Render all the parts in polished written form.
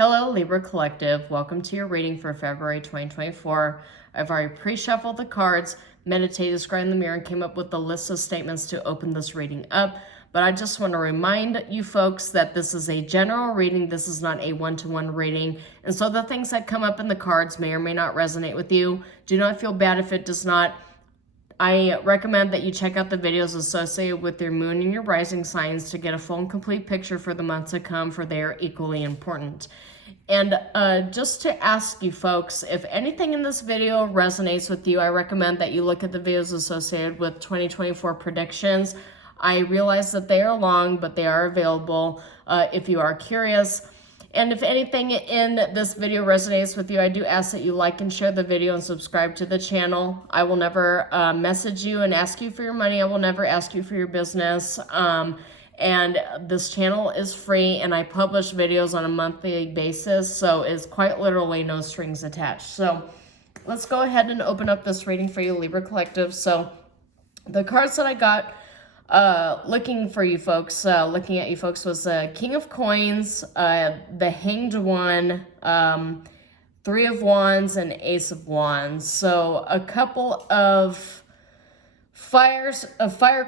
Hello, Libra Collective. Welcome to your reading for February 2024. I've already pre-shuffled the cards, meditated, scryed in the mirror, and came up with a list of statements to open this reading up. But I just want to remind you folks that this is a general reading. This is not a one-to-one reading. And so the things that come up in the cards may or may not resonate with you. Do not feel bad if it does not. I recommend that you check out the videos associated with your moon and your rising signs to get a full and complete picture for the months to come, for they are equally important. And just to ask you folks, if anything in this video resonates with you, I recommend that you look at the videos associated with 2024 predictions. I realize that they are long, but they are available if you are curious. And if anything in this video resonates with you, I do ask that you like and share the video and subscribe to the channel. I will never message you and ask you for your money. I will never ask you for your business. And this channel is free, and I publish videos on a monthly basis, so it's quite literally no strings attached. So let's go ahead and open up this reading for you, Libra Collective. So the cards that I got looking at you folks, was the King of Coins, the Hanged One, Three of Wands, and Ace of Wands. So a couple of fire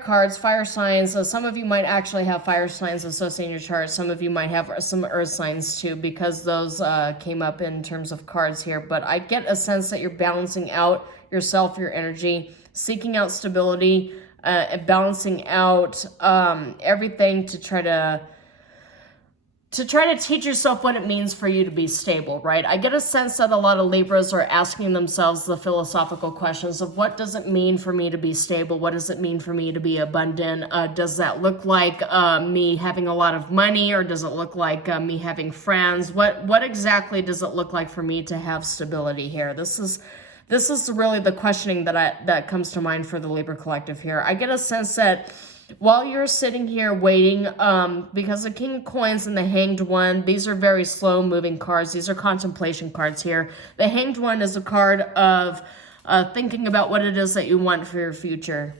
cards, fire signs. So some of you might actually have fire signs associated in your chart. Some of you might have some earth signs too, because those came up in terms of cards here. But I get a sense that you're balancing out yourself, your energy, seeking out stability, balancing out everything to try to teach yourself what it means for you to be stable, right? I get a sense that a lot of Libras are asking themselves the philosophical questions of, what does it mean for me to be stable? What does it mean for me to be abundant? Does that look like me having a lot of money, or does it look like me having friends? What exactly does it look like for me to have stability here? This is really the questioning that comes to mind for the Libra Collective here. I get a sense that while you're sitting here waiting, because the King of Coins and the Hanged One, these are very slow moving cards. These are contemplation cards here. The Hanged One is a card of thinking about what it is that you want for your future.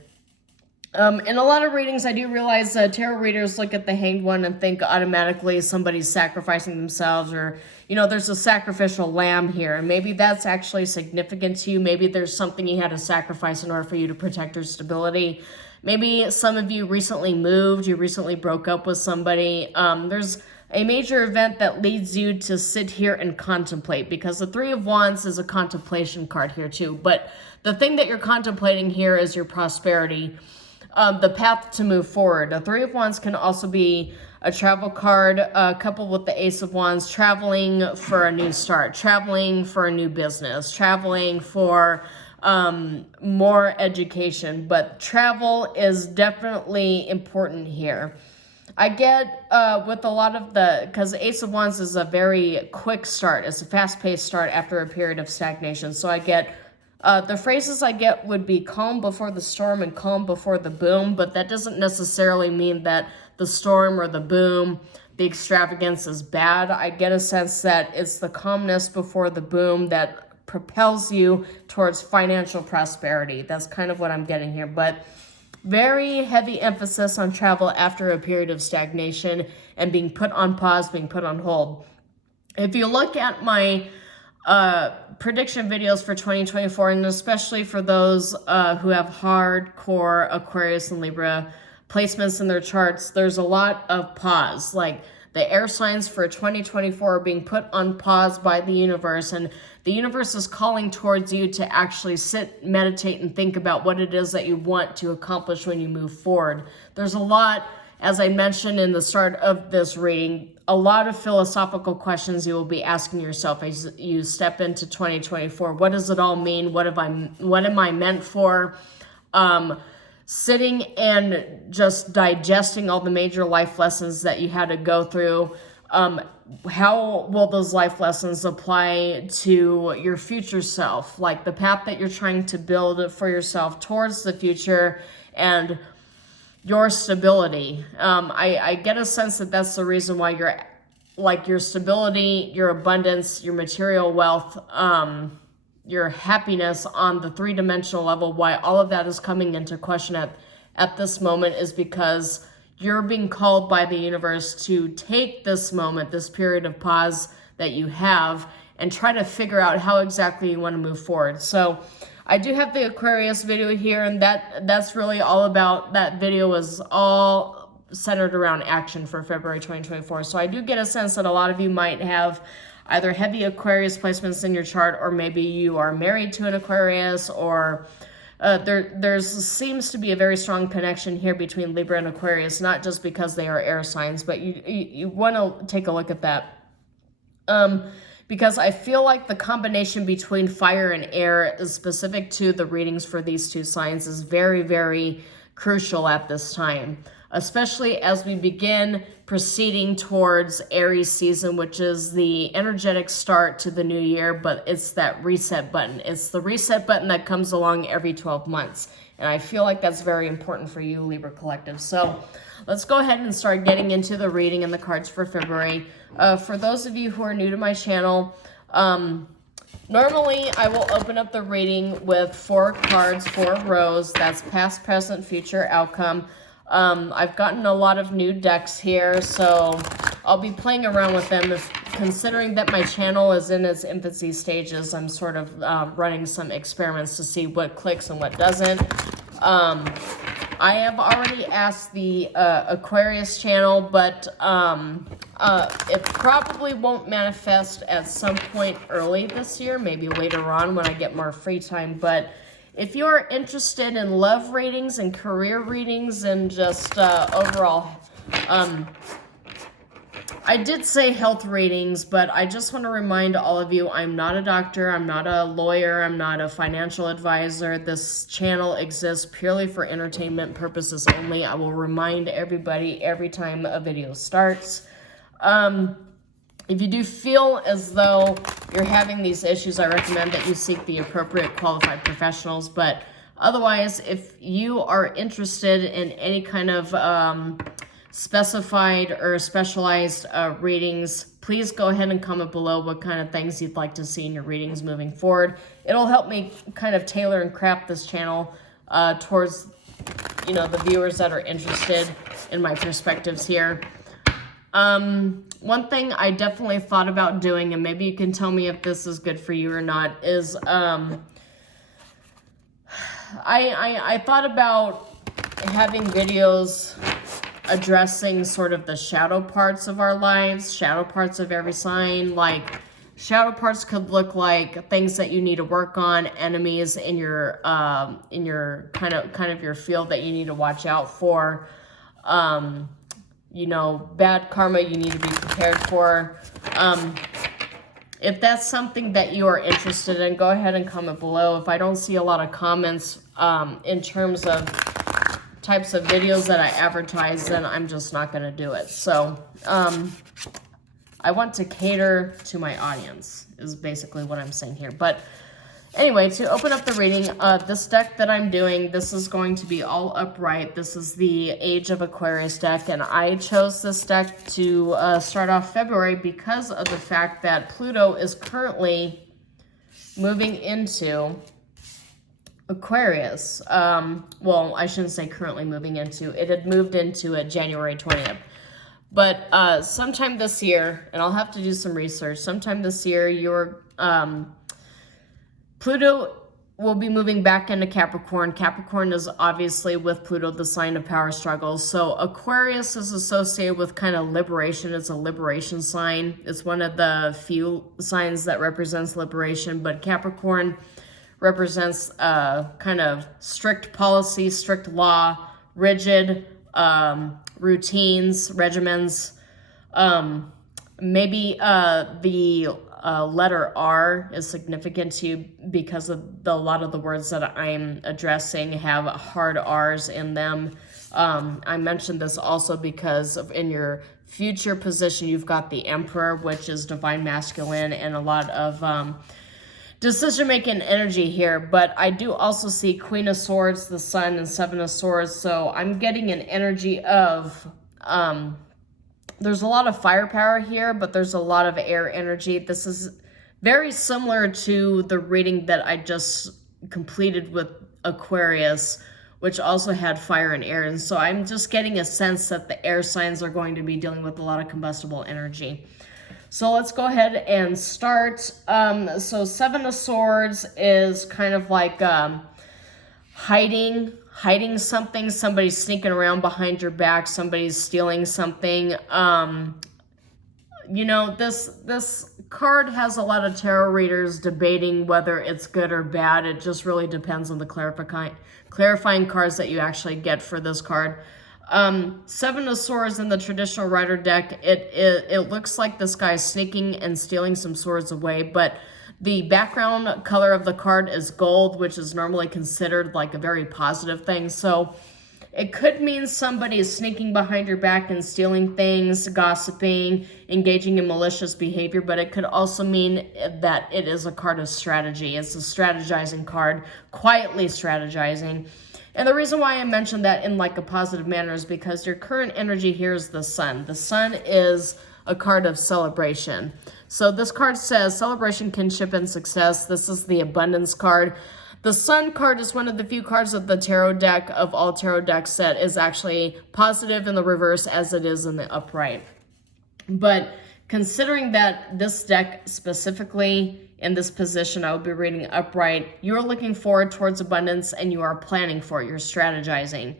In a lot of readings, I do realize tarot readers look at the Hanged One and think automatically somebody's sacrificing themselves, or, you know, there's a sacrificial lamb here. And maybe that's actually significant to you. Maybe there's something you had to sacrifice in order for you to protect your stability. Maybe some of you recently moved, you recently broke up with somebody. There's a major event that leads you to sit here and contemplate, because the Three of Wands is a contemplation card here too. But the thing that you're contemplating here is your prosperity. The path to move forward. The Three of Wands can also be a travel card, coupled with the Ace of Wands, traveling for a new start, traveling for a new business, traveling for more education. But travel is definitely important here. I get with a lot of because the Ace of Wands is a very quick start. It's a fast-paced start after a period of stagnation. So I get the phrases I get would be calm before the storm and calm before the boom, but that doesn't necessarily mean that the storm or the boom, the extravagance, is bad. I get a sense that it's the calmness before the boom that propels you towards financial prosperity. That's kind of what I'm getting here, but very heavy emphasis on travel after a period of stagnation and being put on pause, being put on hold. If you look at my prediction videos for 2024, and especially for those who have hardcore Aquarius and Libra placements in their charts, there's a lot of pause. Like, the air signs for 2024 are being put on pause by the universe, and the universe is calling towards you to actually sit, meditate, and think about what it is that you want to accomplish when you move forward. There's a lot, as I mentioned in the start of this reading, a lot of philosophical questions you will be asking yourself as you step into 2024. What does it all mean? What am I meant for? Sitting and just digesting all the major life lessons that you had to go through. How will those life lessons apply to your future self? Like the path that you're trying to build for yourself towards the future and your stability. I get a sense that that's the reason why your stability, your abundance, your material wealth, your happiness on the three-dimensional level, why all of that is coming into question at this moment, is because you're being called by the universe to take this moment, this period of pause that you have, and try to figure out how exactly you want to move forward. So I do have the Aquarius video here, and that's really all about, that video was all centered around action for February 2024. So I do get a sense that a lot of you might have either heavy Aquarius placements in your chart, or maybe you are married to an Aquarius, or there seems to be a very strong connection here between Libra and Aquarius, not just because they are air signs, but you want to take a look at that. Because I feel like the combination between fire and air is specific to the readings for these two signs is very, very crucial at this time, especially as we begin proceeding towards Aries season, which is the energetic start to the new year, but it's that reset button. It's the reset button that comes along every 12 months. And I feel like that's very important for you, Libra Collective. So let's go ahead and start getting into the reading and the cards for February. For those of you who are new to my channel, normally I will open up the reading with 4 cards, 4 rows. That's past, present, future, outcome. I've gotten a lot of new decks here, so I'll be playing around with them. Considering that my channel is in its infancy stages, I'm sort of running some experiments to see what clicks and what doesn't. I have already asked the Aquarius channel, but it probably won't manifest at some point early this year, maybe later on when I get more free time. But if you are interested in love readings and career readings and just overall, I did say health readings, but I just want to remind all of you, I'm not a doctor, I'm not a lawyer, I'm not a financial advisor. This channel exists purely for entertainment purposes only. I will remind everybody every time a video starts. If you do feel as though you're having these issues, I recommend that you seek the appropriate qualified professionals. But otherwise, if you are interested in any kind of specified or specialized readings, please go ahead and comment below what kind of things you'd like to see in your readings moving forward. It'll help me kind of tailor and craft this channel towards, you know, the viewers that are interested in my perspectives here. One thing I definitely thought about doing, and maybe you can tell me if this is good for you or not, is I thought about having videos addressing sort of the shadow parts of our lives, shadow parts of every sign. Like, shadow parts could look like things that you need to work on, enemies in your kind of your field that you need to watch out for. You know, bad karma you need to be prepared for. If that's something that you are interested in, go ahead and comment below. If I don't see a lot of comments in terms of types of videos that I advertise, then I'm just not going to do it. So I want to cater to my audience is basically what I'm saying here. But anyway, to open up the reading, this deck that I'm doing, this is going to be all upright. This is the Age of Aquarius deck, and I chose this deck to start off February because of the fact that Pluto is currently moving into Aquarius. Well, I shouldn't say currently moving into. It had moved into it January 20th. But sometime this year, and I'll have to do some research, sometime this year, your Pluto will be moving back into Capricorn. Capricorn is obviously with Pluto the sign of power struggles. So Aquarius is associated with kind of liberation. It's a liberation sign. It's one of the few signs that represents liberation. But Capricorn represents kind of strict policy, strict law, rigid routines, regimens. Maybe the letter R is significant to you because of a lot of the words that I'm addressing have hard R's in them. I mentioned this also because in your future position, you've got the Emperor, which is divine masculine, and a lot of decision-making energy here. But I do also see Queen of Swords, the Sun, and Seven of Swords. So I'm getting an energy of there's a lot of firepower here, but there's a lot of air energy. This is very similar to the reading that I just completed with Aquarius, which also had fire and air. And so I'm just getting a sense that the air signs are going to be dealing with a lot of combustible energy. So let's go ahead and start. So Seven of Swords is kind of like hiding something. Somebody's sneaking around behind your back. Somebody's stealing something. You know, this card has a lot of tarot readers debating whether it's good or bad. It just really depends on the clarifying cards that you actually get for this card. Seven of Swords in the traditional Rider deck, it looks like this guy's sneaking and stealing some swords away, but the background color of the card is gold, which is normally considered like a very positive thing. So it could mean somebody is sneaking behind your back and stealing things, gossiping, engaging in malicious behavior, but it could also mean that it is a card of strategy. It's a strategizing card, quietly strategizing. And the reason why I mentioned that in like a positive manner is because your current energy here is the Sun. The Sun is a card of celebration. So this card says celebration, kinship, and success. This is the abundance card. The Sun card is one of the few cards of the tarot deck, of all tarot decks, that is actually positive in the reverse as it is in the upright. But considering that this deck specifically in this position, I will be reading upright, you are looking forward towards abundance and you are planning for it, you're strategizing.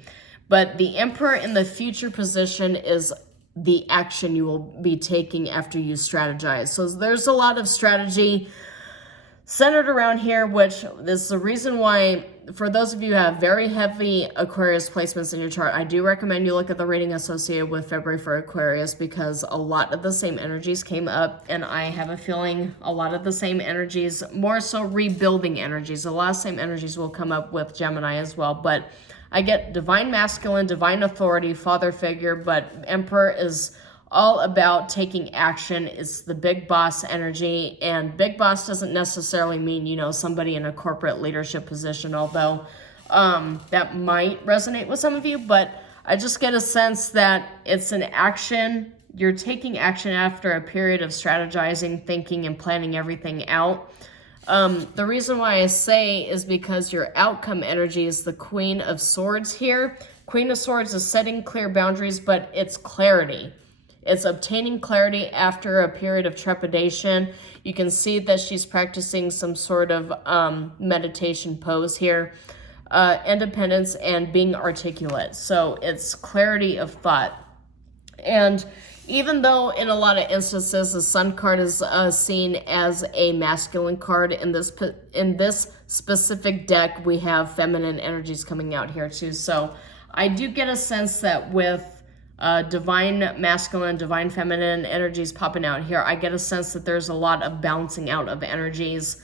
But the Emperor in the future position is the action you will be taking after you strategize. So there's a lot of strategy centered around here, which is the reason why, for those of you who have very heavy Aquarius placements in your chart, I do recommend you look at the reading associated with February for Aquarius, because a lot of the same energies came up, and I have a feeling a lot of the same energies, more so rebuilding energies, a lot of same energies will come up with Gemini as well. But I get divine masculine, divine authority, father figure, but Emperor is all about taking action. It's the big boss energy, and big boss doesn't necessarily mean, you know, somebody in a corporate leadership position, although that might resonate with some of you, but I just get a sense that it's an action. You're taking action after a period of strategizing, thinking, and planning everything out. The reason why I say is because your outcome energy is the Queen of Swords here. Queen of Swords is setting clear boundaries, but it's clarity. It's obtaining clarity after a period of trepidation. You can see that she's practicing some sort of meditation pose here. Independence and being articulate. So it's clarity of thought. And even though in a lot of instances the Sun card is seen as a masculine card, in this specific deck we have feminine energies coming out here too. So I do get a sense that with divine masculine, divine feminine energies popping out here, I get a sense that there's a lot of balancing out of energies,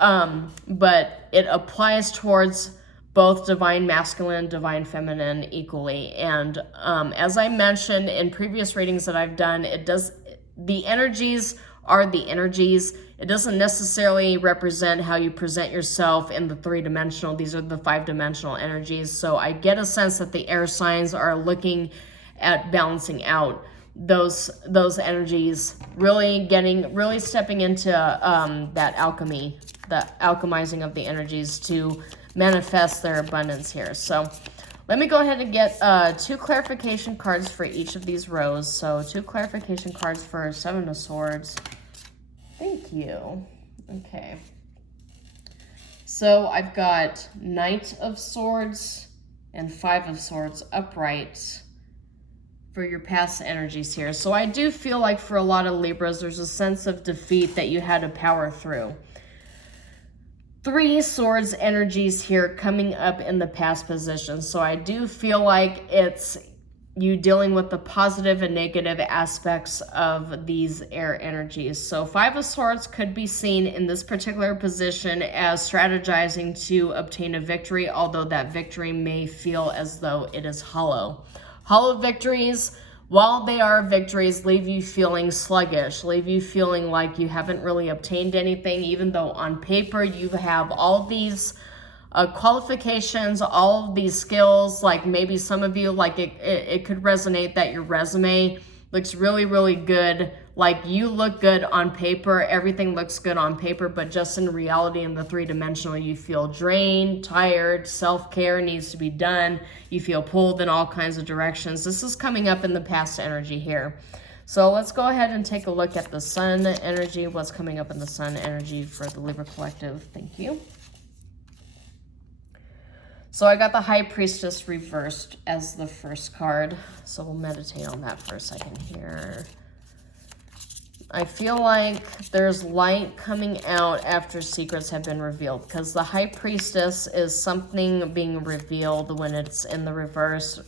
but it applies towards both divine masculine, divine feminine equally. And as I mentioned in previous readings that I've done, the energies are the energies. It doesn't necessarily represent how you present yourself in the three-dimensional. These are the five-dimensional energies. So I get a sense that the air signs are looking at balancing out those energies, really stepping into that alchemy, the alchemizing of the energies to manifest their abundance here. So let me go ahead and get 2 clarification cards for each of these rows. So 2 clarification cards for Seven of Swords. Thank you. Okay. So I've got Knight of Swords and Five of Swords upright for your past energies here. So I do feel like for a lot of Libras, there's a sense of defeat that you had to power through. 3 Swords energies here coming up in the past position. So I do feel like it's you dealing with the positive and negative aspects of these air energies. So Five of Swords could be seen in this particular position as strategizing to obtain a victory, although that victory may feel as though it is hollow. Hollow victories, while they are victories, leave you feeling sluggish, leave you feeling like you haven't really obtained anything, even though on paper you have all these qualifications, all of these skills. Like maybe some of you, like it could resonate that your resume looks really, really good like you look good on paper, everything looks good on paper, but just in reality, in the three-dimensional, you feel drained, tired, self-care needs to be done, you feel pulled in all kinds of directions. This is coming up in the past energy here. So let's go ahead and take a look at the sun energy, what's coming up in the sun energy for the Libra collective. Thank you. So I got the High Priestess reversed as the first card. So we'll meditate on that for a second here. I feel like there's light coming out after secrets have been revealed, because the High Priestess is something being revealed when it's in the reverse.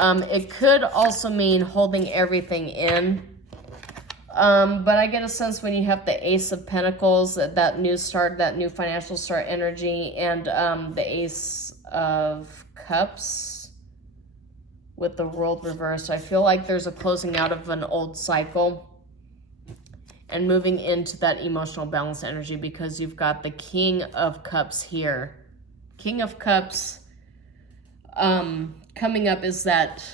It could also mean holding everything in. But I get a sense when you have the Ace of Pentacles, that new start, that new financial start energy, and the Ace of Cups with the World reversed, I feel like there's a closing out of an old cycle and moving into that emotional balance energy, because you've got the King of Cups here. King of Cups coming up is that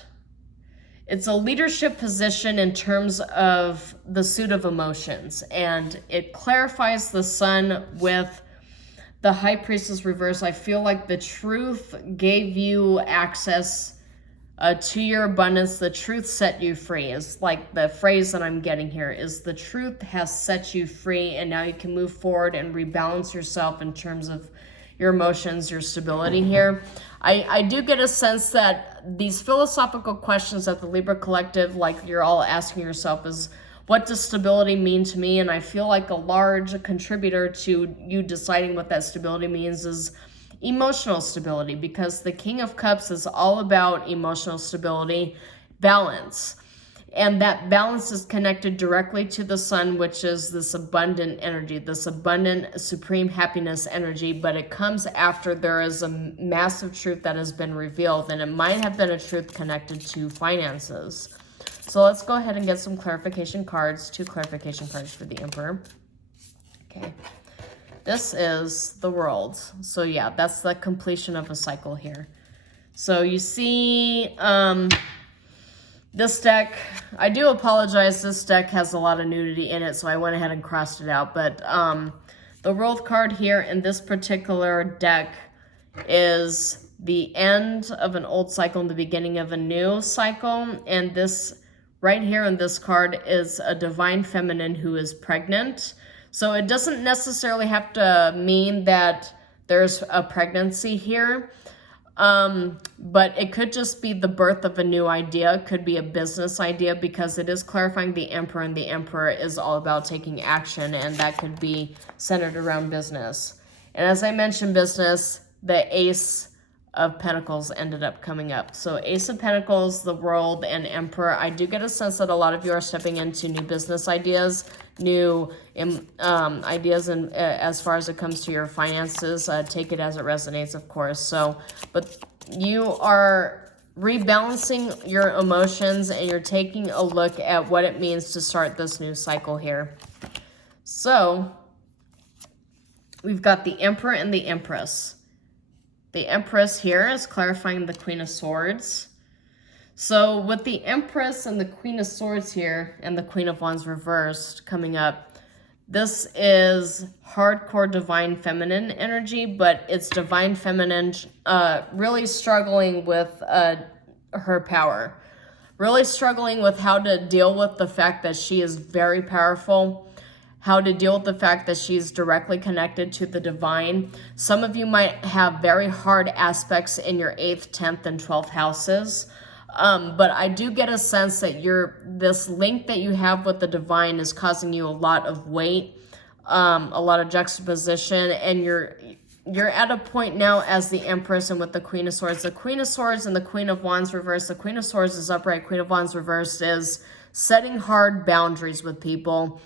it's a leadership position in terms of the suit of emotions, and it clarifies the sun with the High Priestess reverse. I feel like the truth gave you access to your abundance. The truth set you free is like the phrase that I'm getting here, is the truth has set you free, and now you can move forward and rebalance yourself in terms of your emotions, your stability here. I do get a sense that these philosophical questions that the Libra collective, like you're all asking yourself, is what does stability mean to me? And I feel like a large contributor to you deciding what that stability means is emotional stability, because the King of Cups is all about emotional stability, balance. And that balance is connected directly to the sun, which is this abundant energy, this abundant supreme happiness energy, but it comes after there is a massive truth that has been revealed, and it might have been a truth connected to finances. So let's go ahead and get some clarification cards, 2 clarification cards for the Emperor. Okay. This is the World. So yeah, that's the completion of a cycle here. So you see this deck, I do apologize, this deck has a lot of nudity in it, so I went ahead and crossed it out. But the World card here in this particular deck is the end of an old cycle and the beginning of a new cycle. And this right here in this card is a divine feminine who is pregnant. So it doesn't necessarily have to mean that there's a pregnancy here. But it could just be the birth of a new idea. It could be a business idea, because it is clarifying the Emperor, and the Emperor is all about taking action, and that could be centered around business. And as I mentioned business, the Ace of Pentacles ended up coming up. So Ace of Pentacles, the World, and Emperor. I do get a sense that a lot of you are stepping into new business ideas, new ideas, and as far as it comes to your finances, take it as it resonates, of course. So, but you are rebalancing your emotions, and you're taking a look at what it means to start this new cycle here. So we've got the Emperor and the Empress. The Empress here is clarifying the Queen of Swords. So with the Empress and the Queen of Swords here, and the Queen of Wands reversed coming up, this is hardcore divine feminine energy, but it's divine feminine really struggling with her power. Really struggling with how to deal with the fact that she is very powerful, how to deal with the fact that she's directly connected to the divine. Some of you might have very hard aspects in your 8th, 10th, and 12th houses. But I do get a sense that this link that you have with the divine is causing you a lot of weight, a lot of juxtaposition, and you're at a point now as the Empress and with the Queen of Swords. The Queen of Swords and the Queen of Wands reversed. The Queen of Swords is upright. Queen of Wands reversed is setting hard boundaries with people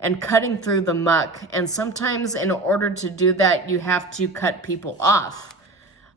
and cutting through the muck. And sometimes in order to do that, you have to cut people off.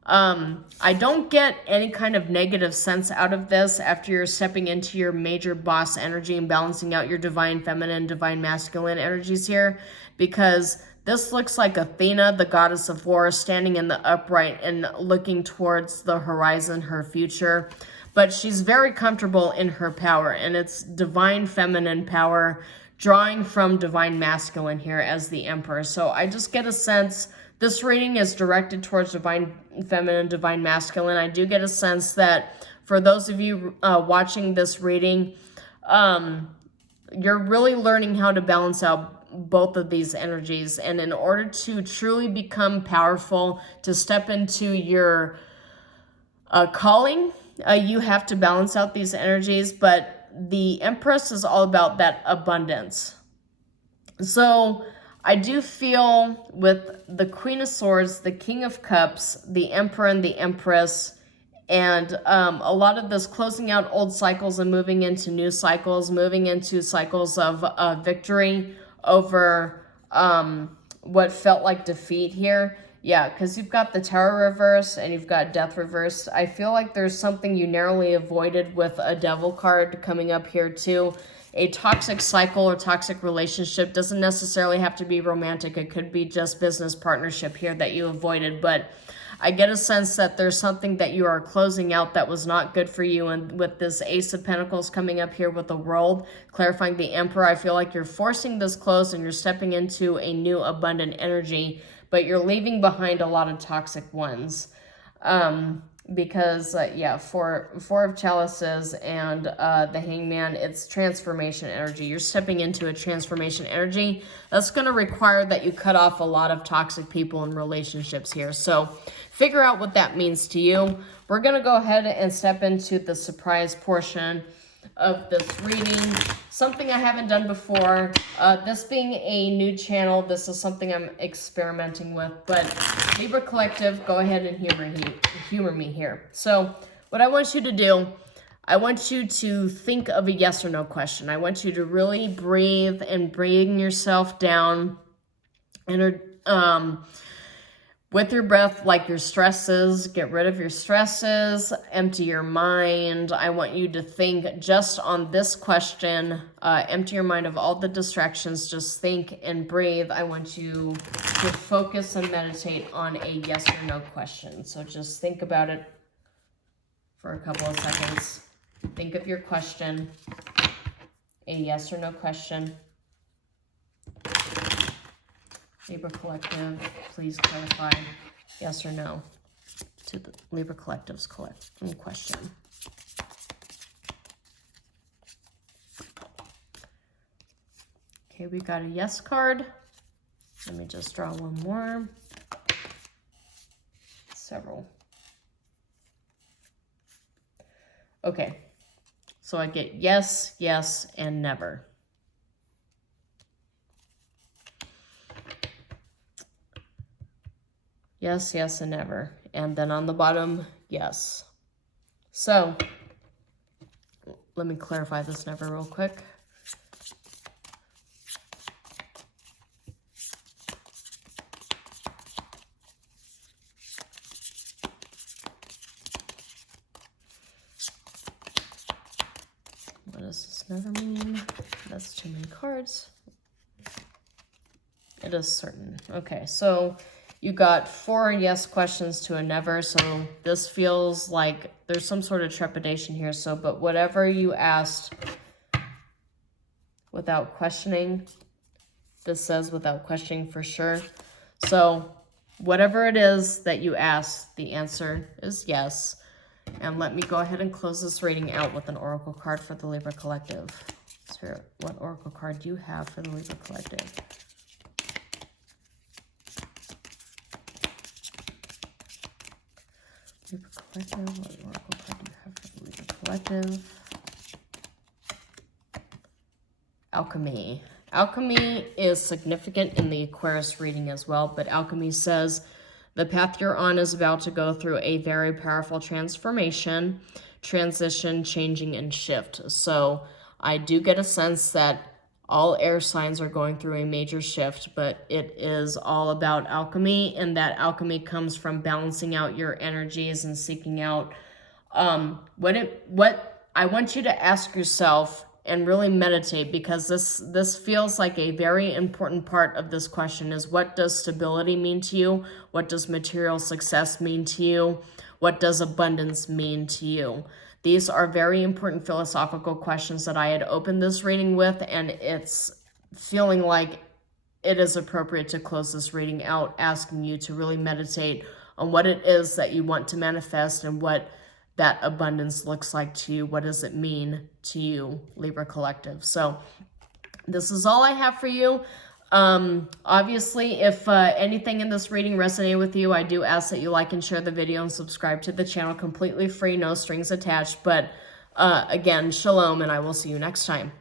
I don't get any kind of negative sense out of this after you're stepping into your major boss energy and balancing out your divine feminine, divine masculine energies here, because this looks like Athena, the goddess of war, standing in the upright and looking towards the horizon, her future. but she's very comfortable in her power, and it's divine feminine power drawing from divine masculine here as the Emperor. So I just get a sense this reading is directed towards divine feminine, divine masculine. I do get a sense that for those of you watching this reading, you're really learning how to balance out both of these energies. And in order to truly become powerful, to step into your calling, you have to balance out these energies. But the Empress is all about that abundance. So I do feel with the Queen of Swords, the King of Cups, the Emperor and the Empress, and a lot of this closing out old cycles and moving into new cycles, moving into cycles of victory over what felt like defeat here. Yeah, because you've got the Tower reverse and you've got Death reversed. I feel like there's something you narrowly avoided with a Devil card coming up here too. A toxic cycle or toxic relationship doesn't necessarily have to be romantic. It could be just business partnership here that you avoided. But I get a sense that there's something that you are closing out that was not good for you. And with this Ace of Pentacles coming up here with the World, clarifying the Emperor, I feel like you're forcing this close and you're stepping into a new abundant energy, but you're leaving behind a lot of toxic ones. Because, yeah, Four of Chalices and the Hangman, it's transformation energy. You're stepping into a transformation energy. That's going to require that you cut off a lot of toxic people and relationships here. So figure out what that means to you. We're going to go ahead and step into the surprise portion of this reading. Something I haven't done before. This being a new channel, this is something I'm experimenting with. But Libra Collective, go ahead and humor me here. So what I want you to do, I want you to think of a yes or no question. I want you to really breathe and bring yourself down and with your breath, like your stresses, get rid of your stresses, empty your mind. I want you to think just on this question, empty your mind of all the distractions, just think and breathe. I want you to focus and meditate on a yes or no question. So just think about it for a couple of seconds. Think of your question, a yes or no question. Libra Collective, please clarify yes or no to the Libra Collective's question. Okay, we got a yes card. Let me just draw one more. Several. Okay, so I get yes, yes, and never. Yes, yes, and never. And then on the bottom, yes. So, let me clarify this never real quick. What does this never mean? That's too many cards. It is certain. Okay, so you got 4 yes questions to a never, so this feels like there's some sort of trepidation here. So, but whatever you asked without questioning, this says without questioning for sure. So whatever it is that you asked, the answer is yes. And let me go ahead and close this reading out with an oracle card for the Libra Collective. Spirit, what oracle card do you have for the Libra Collective? Libra Collective, what oracle card do you have for the Libra Collective? Alchemy. Alchemy is significant in the Aquarius reading as well, but alchemy says the path you're on is about to go through a very powerful transformation, transition, changing, and shift. So I do get a sense that all air signs are going through a major shift, but it is all about alchemy, and that alchemy comes from balancing out your energies and seeking out what I want you to ask yourself and really meditate, because this feels like a very important part of this question is, what does stability mean to you? What does material success mean to you? What does abundance mean to you? These are very important philosophical questions that I had opened this reading with, and it's feeling like it is appropriate to close this reading out, asking you to really meditate on what it is that you want to manifest and what that abundance looks like to you. What does it mean to you, Libra Collective? So this is all I have for you. Obviously, if anything in this reading resonated with you, I do ask that you like and share the video and subscribe to the channel. Completely free, no strings attached. But again, shalom, and I will see you next time.